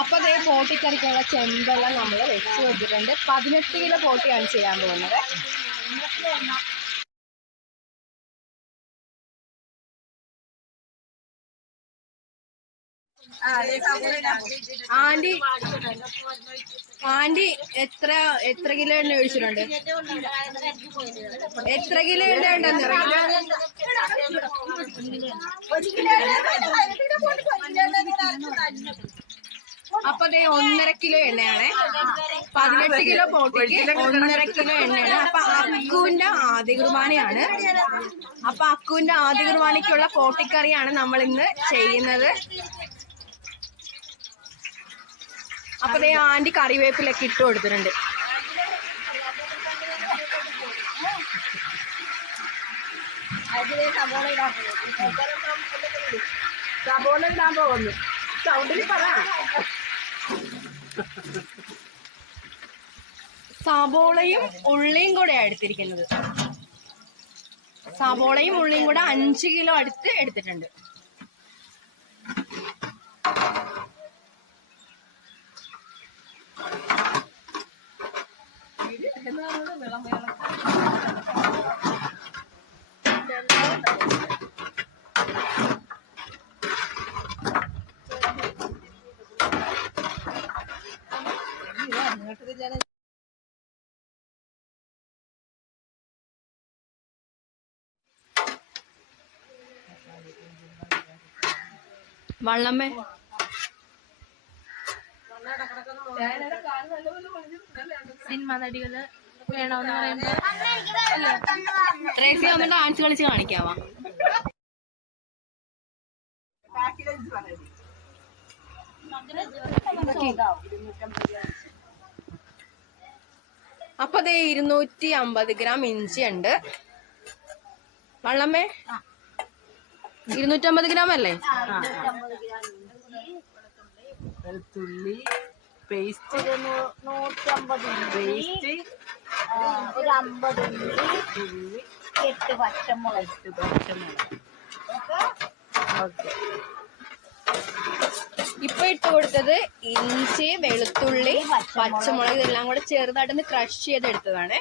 അപ്പൊ അതേ പോട്ടിക്കറിക്കുള്ള ചെമ്പെല്ലാം നമ്മൾ വെച്ച് വെച്ചിട്ടുണ്ട്. 18 കിലോ പോട്ടിയാണ് ചെയ്യാൻ പോകുന്നത്. ആന്റി എത്ര കിലോ എണ്ണ ഒഴിച്ചിട്ടുണ്ട്? എത്ര കിലോ എണ്ണ ഉണ്ടെന്ന്? അപ്പൊ അതേ 1.5 കിലോ എണ്ണയാണ്. 18 കിലോ പോട്ടിക്ക് 1.5 കിലോ എണ്ണയാണ്. അപ്പൊ അക്കുവിന്റെ ആദ്യ കുർബാനയാണ്. അപ്പൊ അക്കുവിന്റെ ആദ്യ കുർബാനയ്ക്കുള്ള പോട്ടിക്കറിയാണ് നമ്മൾ ഇന്ന് ചെയ്യുന്നത്. അപ്പൊ ദേ ആന്റി കറിവേപ്പിലൊക്കെ ഇട്ട് കൊടുത്തിട്ടുണ്ട്. സബോള ഇടാൻ പോകുന്നു. സൗണ്ടിൽ പറ. സബോളയും ഉള്ളിയും കൂടെ എടുത്തിരിക്കുന്നത്. സബോളയും ഉള്ളിയും കൂടെ 5 കിലോ അടുത്ത് എടുത്തിട്ടുണ്ട്. വള്ളമ്മേ സിനിമ നടികള് വേണമെന്ന് പറയുമ്പോ ട്രേസി ഒന്ന് ഡാൻസ് കളിച്ച് കാണിക്കാവാ? അപ്പൊ അതേ 250 ഗ്രാം ഇഞ്ചി ഉണ്ട്. വള്ളമ്മേ 250 ഗ്രാം അല്ലേ? വെളുത്തുള്ളി പേസ്റ്റ് 150 പേസ്റ്റ്, ഒരു 50 ഉള്ളി, 8 പച്ചമുളക്. ഇപ്പൊ ഇട്ട് കൊടുത്തത് ഇഞ്ചി, വെളുത്തുള്ളി, പച്ചമുളക് ഇതെല്ലാം കൂടെ ചെറുതായിട്ടൊന്ന് ക്രഷ് ചെയ്തെടുത്തതാണ്.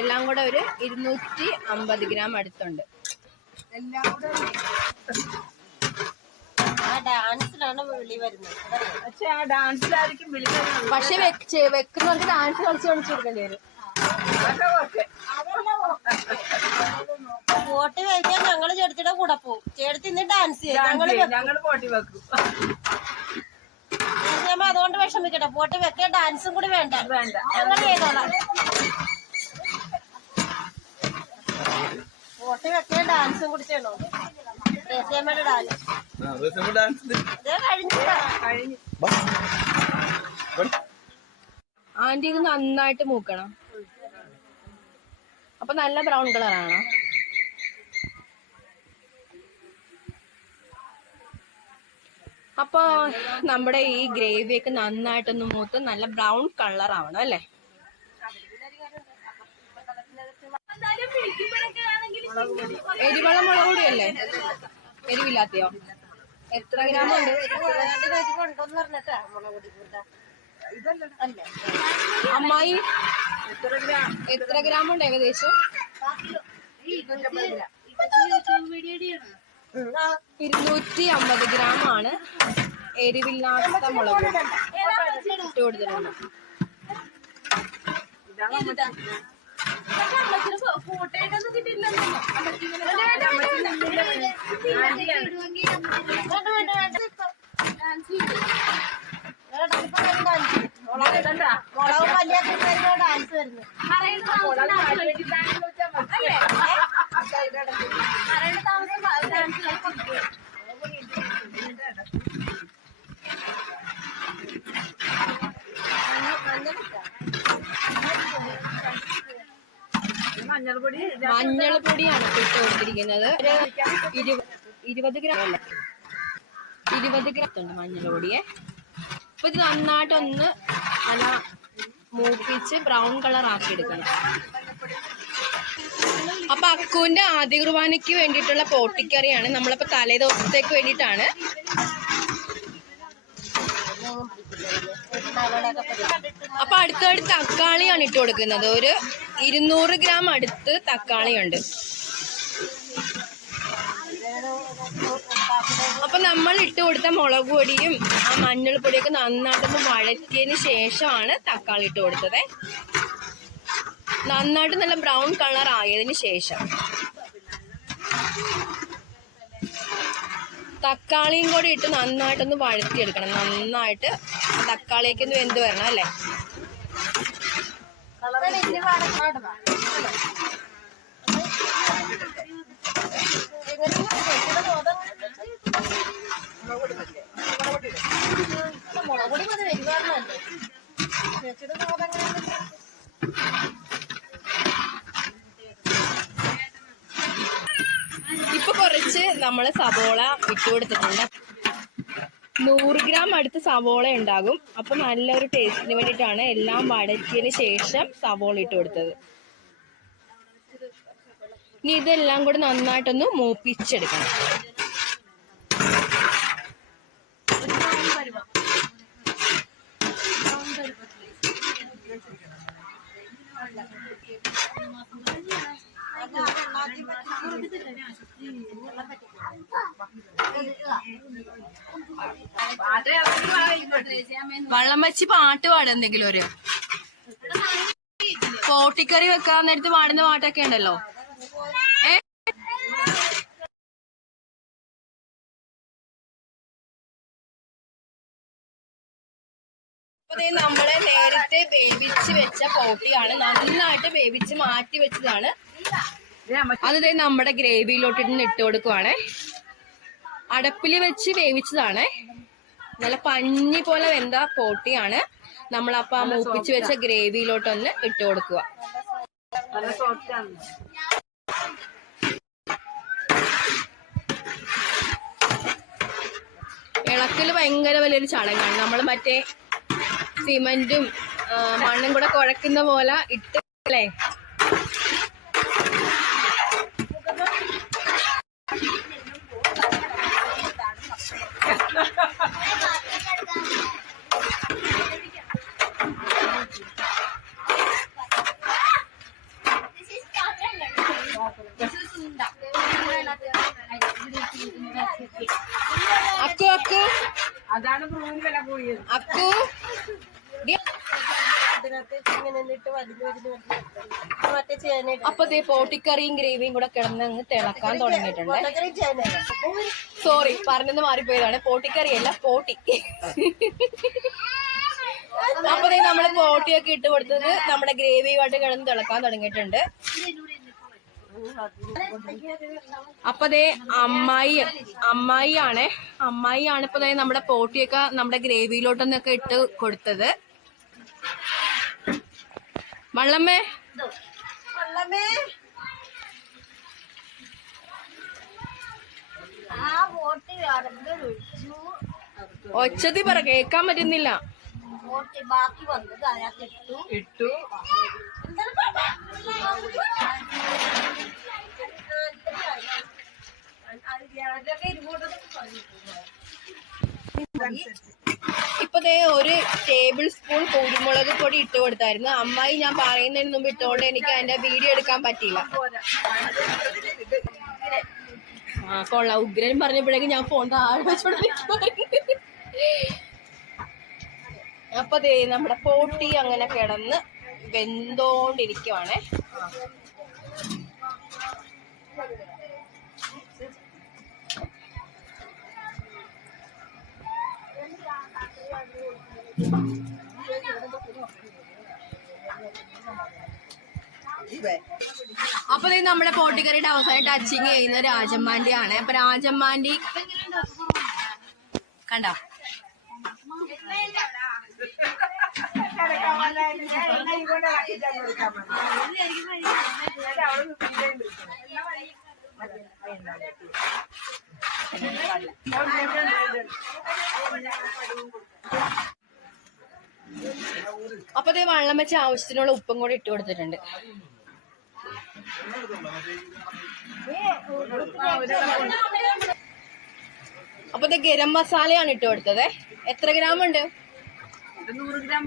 എല്ലാം കൂടെ ഒരു 250 ഗ്രാം അടുത്തുണ്ട്. ഡാൻസിലാണ് വിളി വരുന്നത്. ഡാൻസിലായിരിക്കും വിളി വരുന്നത്. പക്ഷെ വെക്കുന്നവർക്ക് ഡാൻസ് കളിച്ച് കൊടുക്കേണ്ടി വരും. പോട്ടി വയ്ക്കാൻ ഞങ്ങള് ചേട്ടത്തിയുടെ കൂടെ പോകും. ചേട്ടത്തി ഇന്ന് ഡാൻസ് ചെയ്യും. ഞങ്ങള് പോട്ടി വെക്കും. അതുകൊണ്ട് വിഷമിക്കട്ടെ. പോട്ടി വെക്കാൻ ഡാൻസും കൂടി വേണ്ട. ഞങ്ങൾ ചെയ്തോളാം. പോട്ടി വെക്കാൻ ഡാൻസും കൂടി ചെയ്യണോ? റേസിയമ്മയുടെ ഡാൻസ് കഴിഞ്ഞു. ആന്റി ഇത് നന്നായിട്ട് മൂക്കണം. അപ്പൊ നല്ല ബ്രൗൺ കളറാണ്. അപ്പൊ നമ്മുടെ ഈ ഗ്രേവിയൊക്കെ നന്നായിട്ടൊന്ന് മൂത്ത് നല്ല ബ്രൗൺ കളർ ആവണം അല്ലേ? എരിവളം മുളക് പൊടിയല്ലേ? എരിവില്ലാത്തയോ? എത്ര ഗ്രാം ഉണ്ട്? അമ്മായി എത്ര ഗ്രാം ഉണ്ട് ഏകദേശം? 250 ഗ്രാം ആണ് എരിവില്ലാത്ത മുളക് ഇട്ട് കൊടുത്തിട്ടുണ്ട്. മുളക് പല്ലിയാക്കി ഡാൻസ് വരുന്നു. മഞ്ഞൾപ്പൊടിയാണ് ഇട്ട് കൊടുത്തിരിക്കുന്നത്. 20 ഗ്രാം അല്ല, 20 ഗ്രാം ഉണ്ട് മഞ്ഞൾപ്പൊടിയെ. അപ്പൊ ഇത് നന്നായിട്ടൊന്ന് നല്ല മൂപ്പിച്ച് ബ്രൗൺ കളർ ആക്കി എടുക്കണം. അപ്പൊ അക്കുവിന്റെ ആദ്യ കുർബാനയ്ക്ക് വേണ്ടിയിട്ടുള്ള പോട്ടിക്കറിയാണ്. നമ്മളിപ്പോ തലേദിവസത്തേക്ക് വേണ്ടിയിട്ടാണ്. അപ്പൊ അടുത്തടുത്ത് തക്കാളിയാണ് ഇട്ട് കൊടുക്കുന്നത്. ഒരു 200 ഗ്രാം അടുത്ത് തക്കാളിയുണ്ട്. അപ്പൊ നമ്മൾ ഇട്ട് കൊടുത്ത മുളക് പൊടിയും ആ മഞ്ഞൾപ്പൊടിയൊക്കെ നന്നായിട്ടൊന്ന് വഴറ്റിയതിന് ശേഷമാണ് തക്കാളി ഇട്ട് കൊടുത്തത്. നന്നായിട്ട് നല്ല ബ്രൗൺ കളർ ആയതിനു ശേഷം തക്കാളിയും കൂടി ഇട്ട് നന്നായിട്ടൊന്ന് വഴറ്റിയെടുക്കണം. നന്നായിട്ട് തക്കാളിയൊക്കെ ഒന്ന് വെന്ത് വരണം അല്ലേ. ഇപ്പൊ കുറച്ച് നമ്മള് സവോള ഇട്ട് കൊടുത്തിട്ടുണ്ട്. 100 ഗ്രാം അടുത്ത് സവോള ഉണ്ടാകും. അപ്പൊ നല്ലൊരു ടേസ്റ്റിന് വേണ്ടിയിട്ടാണ് എല്ലാം വഴറ്റിയതിന് ശേഷം സവോള ഇട്ട് കൊടുത്തത്. ഇനി ഇതെല്ലാം കൂടി നന്നായിട്ടൊന്ന് മൂപ്പിച്ചെടുക്കണം. വള്ളം വെച്ച് പാട്ട് പാടും എന്തെങ്കിലും ഒരു പോട്ടിക്കറി വെക്കാൻ നേരത്ത് പാടുന്ന പാട്ടൊക്കെ ഉണ്ടല്ലോ. അപ്പൊ നമ്മള് നേരത്തെ വേവിച്ച് വെച്ച പോട്ടിയാണ്. നന്നായിട്ട് വേവിച്ച് മാറ്റി വെച്ചതാണ്. അത് നമ്മുടെ ഗ്രേവിയിലോട്ട് ഇട്ട് കൊടുക്കുവാണ്. അടപ്പില് വെച്ച് വേവിച്ചതാണ്. നല്ല പഞ്ഞി പോലെ വെന്ത പോട്ടിയാണ്. നമ്മളപ്പോ ആ മൂപ്പിച്ച് വെച്ച ഗ്രേവിയിലോട്ടൊന്ന് ഇട്ട് കൊടുക്കുക. ഇളക്കല് ഭയങ്കര വലിയൊരു ചടങ്ങാണ്. നമ്മൾ മറ്റേ സിമന്റും മണ്ണും കൂടെ കുഴക്കുന്ന പോലെ ഇട്ട് അല്ലേ. അക്കു അതാണ് വില കൂടിയത്. അക്കു അപ്പൊ പോട്ടിക്കറിയും ഗ്രേവിയും കൂടെ കിടന്നങ്ങ് തിളക്കാൻ തുടങ്ങിയിട്ടുണ്ട്. സോറി പറഞ്ഞെന്ന് മാറിപ്പോയതാണ്. പോട്ടിക്കറിയല്ല പോട്ടി. അപ്പൊ നമ്മള് പോട്ടിയൊക്കെ ഇട്ട് കൊടുത്തത് നമ്മുടെ ഗ്രേവിയുമായിട്ട് കിടന്ന് തിളക്കാൻ തുടങ്ങിയിട്ടുണ്ട്. അപ്പൊ അമ്മായിയാണ് ഇപ്പൊ നമ്മുടെ പോട്ടിയൊക്കെ നമ്മുടെ ഗ്രേവിയിലോട്ടൊന്നൊക്കെ ഇട്ട് കൊടുത്തത്. വള്ളമ്മേ ഒച്ചതി പറ, കേക്കാൻ പറ്റുന്നില്ല. ബാക്കി വന്നത് അതിനകത്ത് ഇട്ടു. ഇപ്പൊ 1 ടേബിൾ സ്പൂൺ കുരുമുളക് പൊടി ഇട്ട് കൊടുത്തായിരുന്നു. അമ്മായി ഞാൻ പറയുന്നതിന് മുമ്പ് ഇട്ടുകൊണ്ട് എനിക്ക് അതിന്റെ വീഡിയോ എടുക്കാൻ പറ്റിയില്ല. കൊള്ളാം. ഉഗ്രൻ പറഞ്ഞപ്പോഴേക്കും ഞാൻ ഫോൺ താഴെ വെച്ചോണ്ട്. അപ്പൊ നമ്മുടെ പോട്ടി അങ്ങനെ കിടന്ന് വെന്തോണ്ടിരിക്കുവാണേ. അപ്പൊ നമ്മുടെ പോട്ടിക്കറിയുടെ അവസാനം ടച്ചിങ് ചെയ്യുന്ന രാജമ്മാന്റെ ആണ്. അപ്പൊ രാജമ്മാന്റെ കണ്ടോ അപ്പൊ വെള്ളം വെച്ച ആവശ്യത്തിനുള്ള ഉപ്പും കൂടി ഇട്ട് കൊടുത്തിട്ടുണ്ട്. അപ്പൊ ഗരം മസാലയാണ് ഇട്ട് കൊടുത്തത്. എത്ര ഗ്രാം ഉണ്ട്? 100 ഗ്രാം.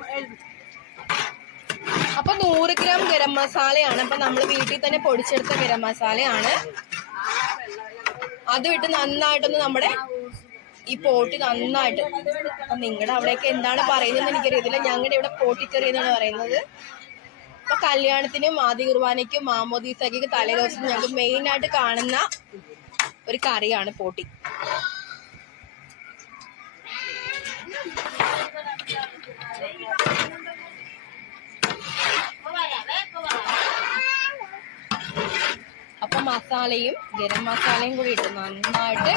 അപ്പൊ 100 ഗ്രാം ഗരം മസാലയാണ്. അപ്പൊ നമ്മൾ വീട്ടിൽ തന്നെ പൊടിച്ചെടുത്ത ഗരം മസാലയാണ്. അത് വിട്ട് നന്നായിട്ടൊന്ന് നമ്മുടെ ഈ പോട്ടി നന്നായിട്ട്, അപ്പൊ നിങ്ങളുടെ അവിടെയൊക്കെ എന്താണ് പറയുന്നത് എനിക്കറിയത്തില്ല, ഞങ്ങളുടെ ഇവിടെ പോട്ടിക്കറി എന്നാണ് പറയുന്നത്. അപ്പൊ കല്യാണത്തിനും ആദ്യ കുർബാനയ്ക്കും മാമോദീസയ്ക്ക് തലേ ദിവസം ഞങ്ങൾക്ക് മെയിൻ ആയിട്ട് കാണുന്ന ഒരു കറിയാണ് പോട്ടി. അപ്പൊ മസാലയും ഗരം മസാലയും കൂടി ഇട്ട് നന്നായിട്ട്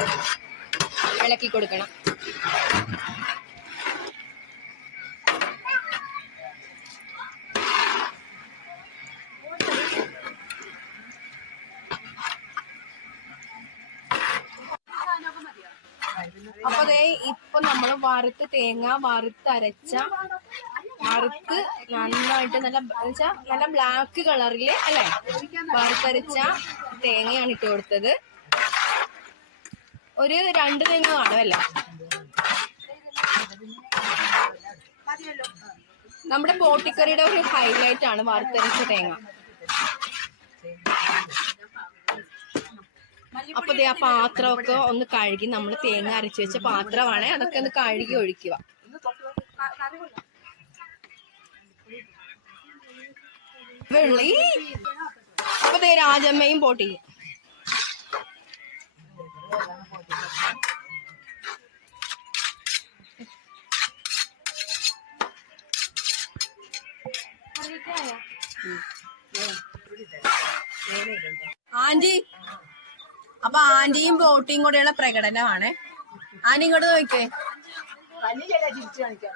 ഇളക്കി കൊടുക്കണം. അപ്പൊ ദേ ഇപ്പൊ നമ്മള് തേങ്ങ വറുത്ത് നന്നായിട്ട് നല്ല ബ്ലാക്ക് കളറില് അല്ലെ വറുത്തരച്ച തേങ്ങയാണ് ഇട്ട് കൊടുത്തത്. ഒരു 2 തേങ്ങ കാണുമല്ലോ. നമ്മുടെ പോട്ടിക്കറിയുടെ ഒരു ഹൈലൈറ്റ് ആണ് വറുത്തരച്ച തേങ്ങ. അപ്പൊ ദേ ആ പാത്രമൊക്കെ ഒന്ന് കഴുകി, നമ്മൾ തേങ്ങ അരച്ചു വെച്ച പാത്രമാണ്, അതൊക്കെ ഒന്ന് കഴുകി ഒഴിക്കുക. വെള്ളി അപ്പൊ ദേ രാജമ്മയും പോട്ടി. ആന്റി, അപ്പൊ ആന്റിയും പോട്ടിയും കൂടെയുള്ള പ്രകടനമാണ്. ആന്റി ഇങ്ങോട്ട് നോക്കേ. തിരിച്ചു കാണിക്കാം.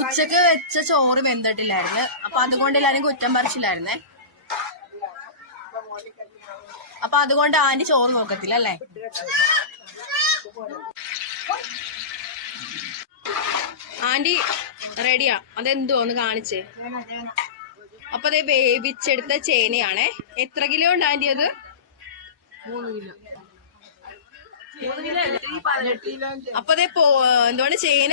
ഉച്ചക്ക് വെച്ച ചോറ് വെന്തിട്ടില്ലായിരുന്നു. അപ്പൊ അതുകൊണ്ട് എല്ലാരും കുറ്റം പറിച്ചില്ലായിരുന്നേ. അപ്പൊ അതുകൊണ്ട് ആന്റി ചോറ് നോക്കത്തില്ല അല്ലേ? ആന്റി റെഡിയാ. അതെന്തോ ഒന്ന് കാണിച്ചേ. അപ്പൊ അതേ വേവിച്ചെടുത്ത ചേനയാണേ. എത്ര കിലോ ഉണ്ട് ആന്റി അത്? 3 കിലോ. അപ്പൊ അതേ എന്താണ് ചേന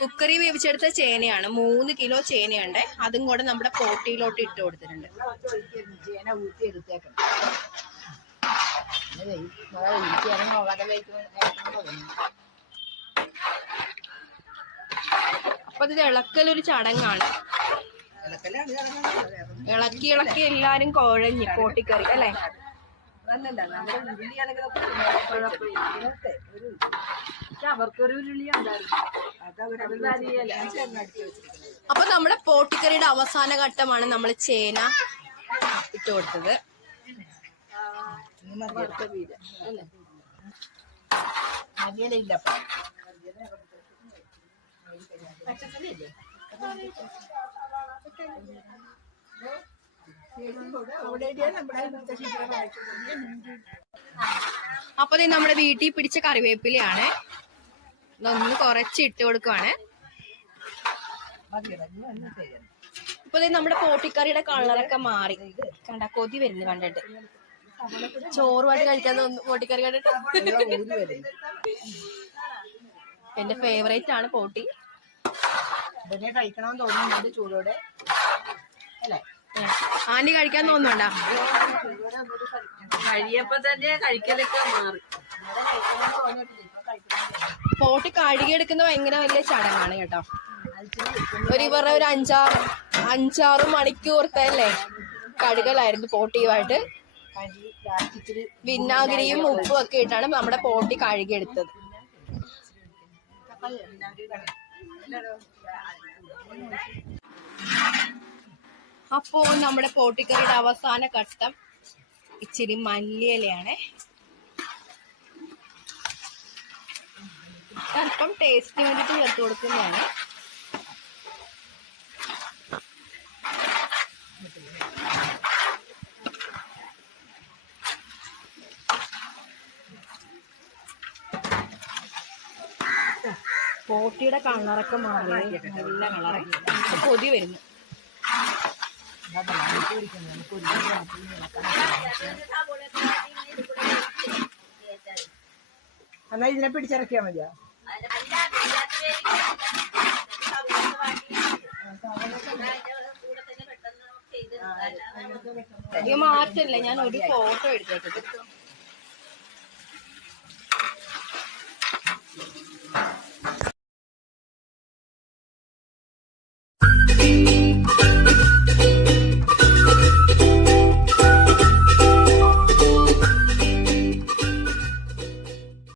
കുക്കറി വേവിച്ചെടുത്ത ചേനയാണ്. 3 കിലോ ചേനയുണ്ട്. അതും കൂടെ നമ്മുടെ പോട്ടിയിലോട്ട് ഇട്ട് കൊടുത്തിട്ടുണ്ട്. അപ്പൊ ഇത് ഇളക്കലൊരു ചടങ്ങാണ്. ഇളക്കി എല്ലാരും കുഴഞ്ഞു പോട്ടിക്കറി അല്ലെ? അവർക്കൊരു അപ്പൊ നമ്മുടെ പോട്ടിക്കറിയുടെ അവസാന ഘട്ടമാണ് നമ്മൾ ചേന ഇട്ട് കൊടുത്തത്. അപ്പൊ നമ്മുടെ വീട്ടിൽ പിടിച്ച കറിവേപ്പിലയാണ്. ഇതൊന്ന് കുറച്ച് ഇട്ട് കൊടുക്കുവാണ്. ഇപ്പൊ നമ്മുടെ പോട്ടിക്കറിയുടെ കളറൊക്കെ മാറി. കണ്ട കൊതി വരുന്നു കണ്ടിട്ട്. ചോറുമായിട്ട് കഴിക്കാൻ തോന്നുന്നു പോട്ടിക്കറി കണ്ടിട്ട്. എന്റെ ഫേവറേറ്റ് ആണ് പോട്ടി. കഴിക്കണമെന്ന് തോന്നുന്നുണ്ട് ചൂടോടെ അല്ലേ? ആന്റി കഴിക്കാൻ തോന്നുന്നുണ്ടാ? കഴിയപ്പോ തന്നെ കഴിക്കലൊക്കെ മാറി. പോട്ടി കഴുകിയെടുക്കുന്ന ഭയങ്കര വലിയ ചടങ്ങാണ് കേട്ടോ. ഇവരുടെ ഒരു 5-6 മണിക്കൂർത്തല്ലേ കഴുകലായിരുന്നു പോട്ടിയുമായിട്ട്. വിനാഗിരിയും ഉപ്പും ഒക്കെ ഇട്ടാണ് നമ്മുടെ പോട്ടി കഴുകിയെടുത്തത്. അപ്പോ നമ്മുടെ പോട്ടിക്കറിയുടെ അവസാന ഘട്ടം ഇച്ചിരി മല്ലിയിലയാണ്. അല്പം ടേസ്റ്റിന് വേണ്ടിട്ട് ചേർത്ത് കൊടുക്കുന്നതാണ്. പോട്ടിയുടെ കളറൊക്കെ മാറി നല്ല കളറ് കൊതി വരുന്നു. എന്നാ ഇതിനെ പിടിച്ചിറക്കിയാ മതിയോ? മാറ്റല്ലേ, ഞാൻ ഒരു ഫോട്ടോ എടുത്തേക്കട്ടെ.